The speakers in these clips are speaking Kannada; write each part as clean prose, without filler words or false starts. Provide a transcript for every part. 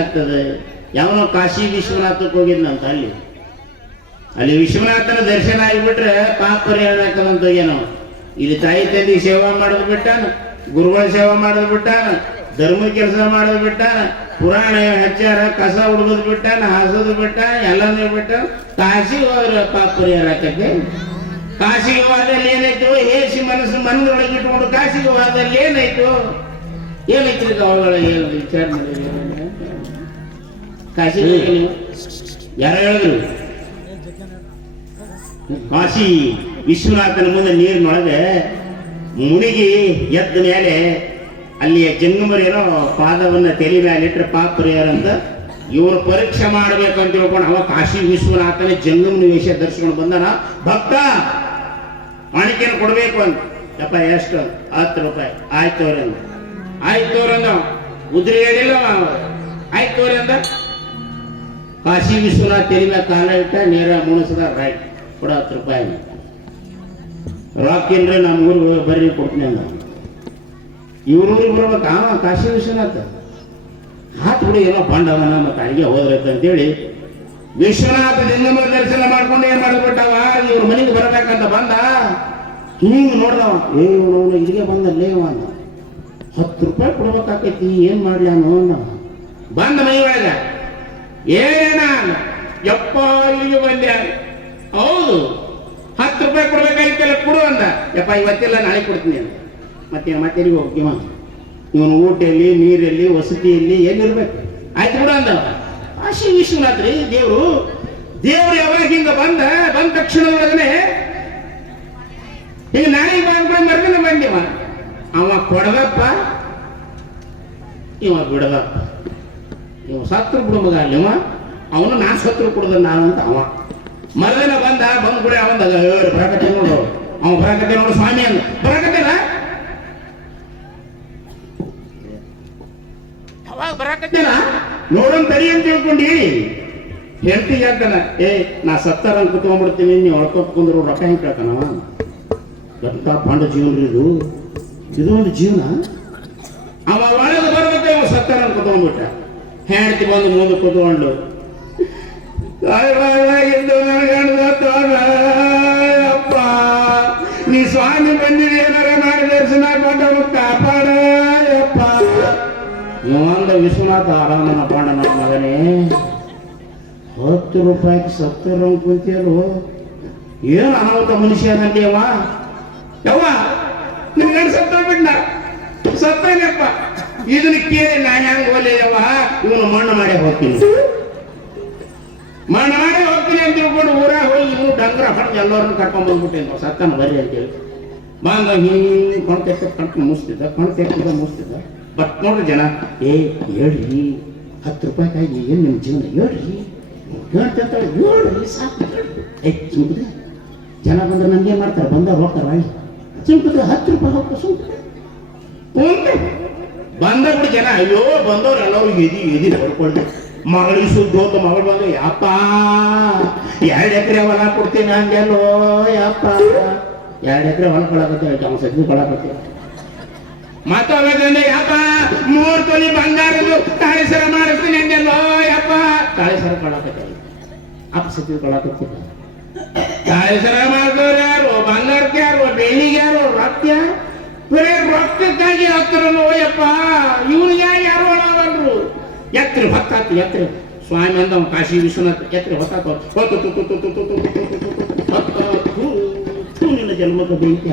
ಆಗ್ತದೆ. ಯಾವನೋ ಕಾಶಿ ವಿಶ್ವನಾಥಕ್ಕೆ ಹೋಗಿದ್ನಂತ, ಅಲ್ಲಿ ವಿಶ್ವನಾಥನ ದರ್ಶನ ಆಗಿಬಿಟ್ರೆ ಪಾಪ ಪರಿಹಾರ ಆಗ್ತದಂತ ಹೋಗ್ಯಾನ. ಇಲ್ಲಿ ತಾಯಿ ತಂದೆ ಸೇವಾ ಮಾಡೋದು ಬಿಟ್ಟಾನ, ಗುರುಗಳ ಸೇವಾ ಮಾಡೋದು ಬಿಟ್ಟಾನ, ಧರ್ಮ ಕೆಲಸ ಮಾಡೋದು ಬಿಟ್ಟಾನ, ಪುರಾಣ ಹಚ್ಚಾರ ಕಸ ಹುಡುಗೋದು ಬಿಟ್ಟಾನ, ಹಾಸೋದು ಬಿಟ್ಟಾನ, ಎಲ್ಲನೂ ಬಿಟ್ಟ. ಕಾಶಿಗೆ ಹೋದ್ರೆ ಪಾಪ ಪರಿಹಾರ ಆಕತ್ತೆ. ಕಾಶಿಗೆ ಹೋದಲ್ಲಿ ಏನಾಯ್ತು? ಹೇಸಿ ಮನದೊಳಗೆ ಇಟ್ಕೊಂಡು ಕಾಶಿಗೆ ಹೋದಲ್ಲಿ ಏನಾಯ್ತು? ಏನೈತ್ರಿ ಅವುಗಳ ವಿಚಾರ ಮಾಡಿ ಕಾಶಿ ಯಾರು ಹೇಳಿದ್ರು? ಕಾಶಿ ವಿಶ್ವನಾಥನ ಮುಂದೆ ನೀರಿನೊಳಗೆ ಮುಳುಗಿ ಎದ್ದ ಮೇಲೆ ಅಲ್ಲಿಯ ಜಂಗಮರೇನೋ ಪಾದವನ್ನ ತಲೆ ಮೇಲೆ ಇಟ್ಟರೆ ಪಾಪ ಪರಿಹಾರ ಅಂತ ಇವರು ಪರೀಕ್ಷೆ ಮಾಡ್ಬೇಕು ಅಂತ ತಿಳ್ಕೊಂಡು ಅವ ಕಾಶಿ ವಿಶ್ವನಾಥನ ಜಂಗಮನ ವೇಷ ಧರಿಸ್ಕೊಂಡು ಬಂದಾನ. ಭಕ್ತ ಮಾಣಿಕೆಯನ್ನು ಕೊಡ್ಬೇಕು ಅಂತ. ಯಪ್ಪ ಎಷ್ಟು? 10 ರೂಪಾಯಿ. ಆಯ್ತು ಅವ್ರ ಆಯ್ತು ಅವ್ರಂದ ಉದ್ರಿ ಹೇಳಿಲ್ಲ, ಆಯ್ತು ಅವ್ರಿ ಅಂದ. ಕಾಶಿ ವಿಶ್ವನಾಥ್ ತಲೆ ಮೇಲೆ ಕಾಲ ಇಟ್ಟ, ನೇರ ಮುಣಿಸದ ರೈಟ್ ಕೊಡ 10 ರೂಪಾಯಿ. ರಾಕ್ ಏನ್ರಿ ನಮ್ಮ ಊರಿಗೆ ಬರ್ರಿ ಕೊಡ್ತೀನಿ ಅಂದ. ಇವ್ರೂರಿಗೆ ಬರ್ಬೇಕಾ ಕಾಶಿ ವಿಶ್ವನಾಥ? ಹಾತ್ ಬಿಡಿ ಏನೋ ಬಂಡವನ ಮತ್ತು ಅಡಿಗೆ ಹೋದ್ರೈತೆ ಅಂತೇಳಿ ವಿಶ್ವನಾಥ ಜಂಗಮ ದರ್ಶನ ಮಾಡ್ಕೊಂಡು ಏನ್ ಮಾಡಿಬಿಟ್ಟವ, ಇವ್ರ ಮನೆಗೆ ಬರಬೇಕಂತ ಬಂದ. ಹಿಂಗೆ ನೋಡ್ದವ, ಇವನು ಇಲ್ಲಿಗೆ ಬಂದಲ್ಲೇ ಅಂದ. 10 ರೂಪಾಯಿ ಕೊಡ್ಬೇಕಾಕೈತಿ, ಏನ್ ಮಾಡ್ಲಿ ಅನ್ನೋ ಬಂದ ಮೈ ಒಳಗ. ಏನ ಯಪ್ಪ ಇಲ್ಲಿಗೆ ಬಂದ್ಯಾ? ಹೌದು 10 ರೂಪಾಯಿ ಕೊಡ್ಬೇಕಾಯ್ತಲ್ಲ, ಕೊಡು ಅಂದ. ಯಪ್ಪ ಇವತ್ತಿಲ್ಲ ನಾಳೆ ಕೊಡ್ತೀನಿ ಅಂದ. ಮತ್ತೇನಿಗೆ ಹೋಗ್ತೀವ? ಇವನು ಊಟಲ್ಲಿ, ನೀರಲ್ಲಿ, ವಸತಿಯಲ್ಲಿ ಏನಿರ್ಬೇಕು? ಆಯ್ತು ಬಿಡು ಅಂದ. ಕಾಶಿ ವಿಶ್ವನಾಥ ರೀ ದೇವ್ರು ಯಾವಾಗ ಹಿಂಗ ಬಂದ ತಕ್ಷಣದೊಳಗನೆ ಈಗ ನಾಳೆಗೆ ಬಂದ್ಕೊಂಡು ಮರ್ದಿನ ಬಂದಿವ. ಅವ ಕೊಡದಪ್ಪ, ಇವ ಬಿಡದಪ್ಪ. ಇವ ಸತ್ರು ಬಿಡು ಮಗ ಅಲ್ಲಿವ, ಅವನು ನಾ ಸತ್ರು ಕೊಡದ ನಾನು ಅಂತ ಅವ. ಮರದಿನ ಬಂದ ಕೂಡ ಅವಂದಾಗ ಬರಕತೆ ನೋಡು, ಅವ ಬರಕತೆ ನೋಡು ಸ್ವಾಮಿ ಅಂದ. ಬರಕತೆನ ಅವಾಗ ಬರಕತ್ತೇನ ನೋಡೋನ್ ತಡಿ ಅಂತ ತಿಳ್ಕೊಂಡು ಹೆಂಡತಿಗೆ ಹೇಳ್ತಾನ, ನಾ ಸತ್ತಾರ ಅಂತ ಕುತ್ಕೊಂಡ್ಬಿಡ್ತೀನಿ, ನೀವು ಒಳ್ಕೊತ್ ಕುಂದ್ರು ರೊಕ್ಕ ಹೆಂಗೆ ಕೇಳ್ತಾನವ? ಎಂತ ಪಾಂಡ ಜೀವನ ಇದು ಒಂದು ಜೀವನ. ಅವ ಒಳಗೆ ಬರ್ಬೇಕು, ಅವ ಸತ್ತಾರ ಅಂತ ಕುತ್ಕೊಂಡ್ಬಿಟ್ಟ. ಹೆಂಡತಿ ಬಂದು ಮುಂದೆ ಕುತ್ಕೊಂಡು ಅಪ್ಪ ನೀ ಸ್ವಾಮಿ ಬಂದಿದೆ, ಏನಾರ ಮಾಡಿ ದರ್ಶನ ಕೊಟ್ಟ ಕಾಪಾಡ ಅಪ್ಪ. ಇವಂದ ವಿಶ್ವನಾಥ ಆರಾಮನ ಪಾಂಡ ನನ್ನ ಮಗನೇ, 10 ರೂಪಾಯಿಗೆ 70 ಕುಂತಿಯರು ಏನು ಅನಾಹುತ ಮನುಷ್ಯನಲ್ಲಿ ಅವ. ಯವ್ವ ನಿನ್ ಗಂಡ ಸತ್ತಪ್ಪ ಇದನ್ನ ಕೇಳಿ ನಾ ಹೆಂಗ್ ಒಲೆಯವ, ಇವನು ಮಣ್ಣು ಮಾಡೇ ಹೋಗ್ತೀನಿ ಅಂತ ತಿಳ್ಕೊಂಡು ಊರಾಗ ಹೋಗಿ ಇವನು ಡಂಗ್ರ ಹೊಡೆದು ಎಲ್ಲರನ್ನು ಕರ್ಕೊಂಡ್ ಬಂದ್ಬಿಟ್ಟೇನು ಸತ್ತನ ಬರ್ರಿ ಅಂತೇಳಿ ಬಂದ. ಹಿಂಗೆ ಕಣ್ತೆಕ್ಕೊಂಡು ಮುಗಿಸ್ತಿದ್ದ. ಬಟ್ ನೋಡ್ರಿ ಜನ, ಹೇಳ್ರಿ 10 ರೂಪಾಯಿಗಾಗಿ ಏನು ನಿಮ್ಮ ಜೀವನ? ಹೇಳ್ರಿ ಹೇಳ್ರಿ ಸಾಕು. ಸುಮ್ಕಿದ್ರೆ ಜನ ಬಂದ್ರೆ ನಂಗೆ ಮಾಡ್ತಾರೆ, ಬಂದವ್ರು ಹೋಗ್ತಾರೆ ಒಳ್ಳೆ. ಸುಮ್ಕಿದ್ರೆ 10 ರೂಪಾಯಿ ಹೋಗ್ತಾರೆ ಸುಮ್ಕಿದ್ರೆ ಬಂದ ಬಿಡಿ ಜನ. ಅಯ್ಯೋ ಬಂದವ್ರು ಎಲ್ಲರೂ ಎದಿ ಹೊಡ್ಕೊಳ್ತಾರೆ. ಮಗಳಿಗೆ ಸುದ್ದಿ ಹೋದ ಮಗಳು ಬಂದು, ಯಪ್ಪ 2 ಎಕರೆ ಹೊಲ ಕೊಡ್ತೀನಿ ಹಂಗೆಲ್ಲೋ ಯಪ್ಪ. 2 ಎಕರೆ ಹೊಲ ಕೊಡಕತ್ತೇವೆ, ಅವ್ನು ಸಜ್ಜಿ ಕೊಡಕತ್ತೇವೆ. ಮತ್ತೊಂದ್ರೆ ಯಪ್ಪ 3 ತೊಲಿ ಬಂಗಾರದು ತಾಳಿ ಸರ ಮಾಡಿಸ್ತೀನಿ ಹಂಗೆಲ್ಲೋ ಯಪ್ಪ. ತಾಳಿ ಸರ ಕೊಡಕತ್ತೇವೆ, ಅಪ್ಪ ಸಜ್ಜಿ ಕೊಡಕತ್ತೇವೆ. ತಾಳಿ ಸರ ಮಾಡಿದವ್ರು ಯಾರು? ಬಂಗಾರಕ್ಕೆ ಯಾರು? ಬೆಳ್ಳಿಗೆ ಯಾರು? ರೊಕ್ಕ ಬರೇ ರೊಕ್ಕಕ್ಕಾಗಿ ಹತ್ತಿರನು ಯಪ್ಪ. ಇವ್ರಿಗೆ ಯಾರು ಒಳಗಲ್ರು? ಎತ್ರಿ ಹೊತ್ತಾತು ಎತ್ರಿ ಸ್ವಾಮಿ ಅಂದ ಕಾಶಿ ವಿಶ್ವನಾಥ. ಎತ್ರಿ ಹೊತ್ತಾತು ನಿನ್ನ ಜನ್ಮಕ್ಕೆ ಬೆಂಕಿ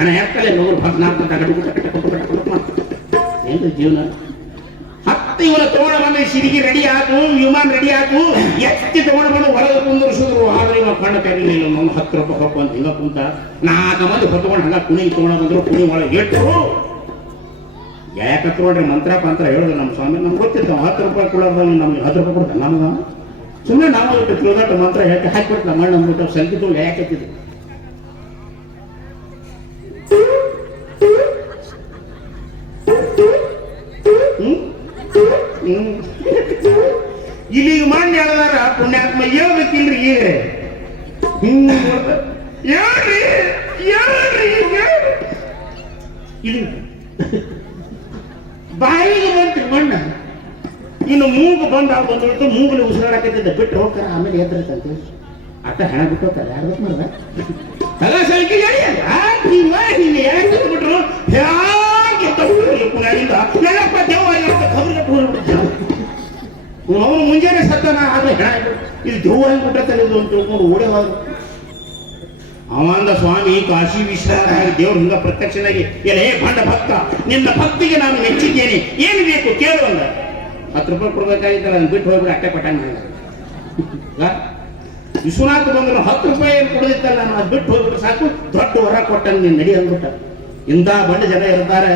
ಹಣ ಎತ್ತಲೇ ಏನ್ರಿ ಜೀವನ. 10 ಇವರ ತಗೊಂಡ ಬಂದ ಸಿರಿಗಿ ರೆಡಿ ಆತು, ವಿಮಾನ ರೆಡಿ ಆತು, ಎತ್ತಿ ತಗೊಂಡು ಬಂದು ಹೊರಗೆ ಕುಂದಿರ್ಸಿದ್ರು. ಆದ್ರೆ ಇವಾಗ ಕೊಂಡ ಕರೀಲಿಲ್ಲ. 10 ರೂಪಾಯಿ ಕೊಪ್ಪ ಅಂತ ಹಿಂಗ ಕುಂತ 4 ಮಂದಿ ಹೊತ್ಕೊಂಡು ಹಂಗ ಕುಣಿಗೆ ತಗೊಂಡ ಬಂದ್ರು. ಕುಣಿ ಒಳಗೆ ಇಟ್ಟರು. ಯಾಕೆ ನೋಡ್ರಿ ಮಂತ್ರ ಹೇಳಿದ್ರು ನಮ್ಮ ಸ್ವಾಮಿ. ನಮ್ಗೆ ಗೊತ್ತಿತ್ತು 10 ರೂಪಾಯಿ ಕೊಡೋದು, ನಮ್ಗೆ 10 ರೂಪಾಯಿ ಕೊಡ್ತಾನೆ ನಮ್ಗೆ. ಸುಮ್ಮನೆ ನಾವು ಇಟ್ಟು ತಿಳ್ದಾಟ ಮಂತ್ರ ಹೇಳಿ ಹಾಕಿಬಿಟ್ಟು ಮಣ್ಣು ಅಂದ್ಬಿಟ್ಟು ಸಲ್ಕಿ ತೊಗೊಂಡು ಯಾಕೆತ್ತಿದ್ರು. ಇಲ್ಲಿಗೆ ಮಣ್ಣು ಹೇಳಿದಾರ ಪುಣ್ಯಾತ್ಮ ಹೇಳ್ಬೇಕಿಲ್ರಿ. ಈಗ ಹಿಂಗ ಹೇಳ್ರಿ ಇದು ಬಾಯಿಗೆ ಬಂತು ಮಣ್ಣ ಇನ್ನು ಮೂಗು ಬಂದ ಬಂದು ಮೂಗಲಿ ಉಸಿರಾಡಕತ್ತಿದ್ದ ಬಿಟ್ಟು ಹೋಗ್ತಾರ ಆಮೇಲೆ ಎದ್ರತಂತೆ ಆಟ ಹಣ ಬಿಟ್ಟು ಹೋಗ್ತಾರೆ ಯಾರು ಗೊತ್ತ ಮಾಡ್ದ ತಗ ಸಲಿಕೆ ಬಿಟ್ರು ಅವನು ಮುಂಜಾನೆ ಸತ್ತನ ಆದ್ರೆ ಹೆಣ ಇದು ದೇವ್ ಆಗಿಬಿಟ್ಟತ್ತಲ್ಲ ಇದು ಅಂತ ತಿಳ್ಕೊಂಡು ಓಡೇ ಹೋದ್ರು ಅವಂದ ಸ್ವಾಮಿ ಕಾಶಿ ವಿಶ್ವನಾಥ ದೇವ್ರು ಹಿಂಗ ಪ್ರತ್ಯಕ್ಷನಾಗಿ ಎಲ್ಲ ಭಂಡ ಭಕ್ತ ನಿನ್ನ ಭಕ್ತಿಗೆ ನಾನು ಮೆಚ್ಚಿದ್ದೇನೆ ಏನು ಬೇಕು ಕೇಳು ಅಂದ 10 ರೂಪಾಯಿ ಕೊಡ್ಬೇಕಾಗಿದ್ದಲ್ಲ ನಾನು ಬಿಟ್ಟು ಹೋಗ್ಬಿಟ್ಟು ಅಟ್ಟೆ ಪಟ್ಟ ಮಾಡಿದ ವಿಶ್ವನಾಥ ಬಂದ್ರು 10 ರೂಪಾಯಿ ಏನು ಕೊಡದಿತ್ತಲ್ಲ ನಾನು ಅದು ಬಿಟ್ಟು ಹೋಗ್ಬಿಟ್ಟು ಸಾಕು ದೊಡ್ಡ ಹೊರ ಕೊಟ್ಟ ನೀನು ನಡಿ ಅಂದ್ಬಿಟ್ಟ ಇಂಥ ಬಂಡ ಜನ ಇರ್ತಾರೆ